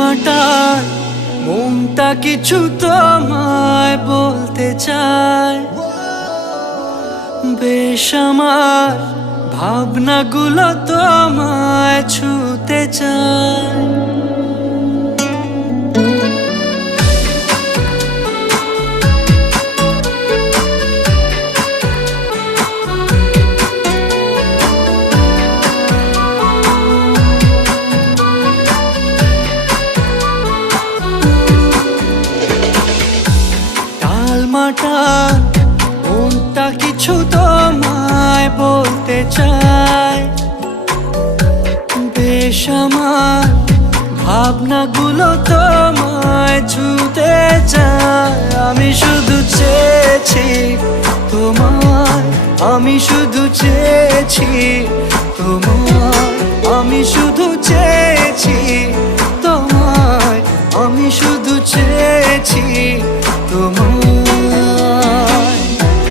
টালমাটাল মনটা কিছু তোমায় বলতে চায়। বেশ আমার ভাবনাগুলো তোমায় ছুতে চায়। টালমাটাল মনটা কিছু তোমায় বলতে চায়। বেশ আমার ভাবনাগুলো তোমায় ছুতে চায়। আমি শুধু চেয়েছি তোমায়, আমি শুধু চেয়েছি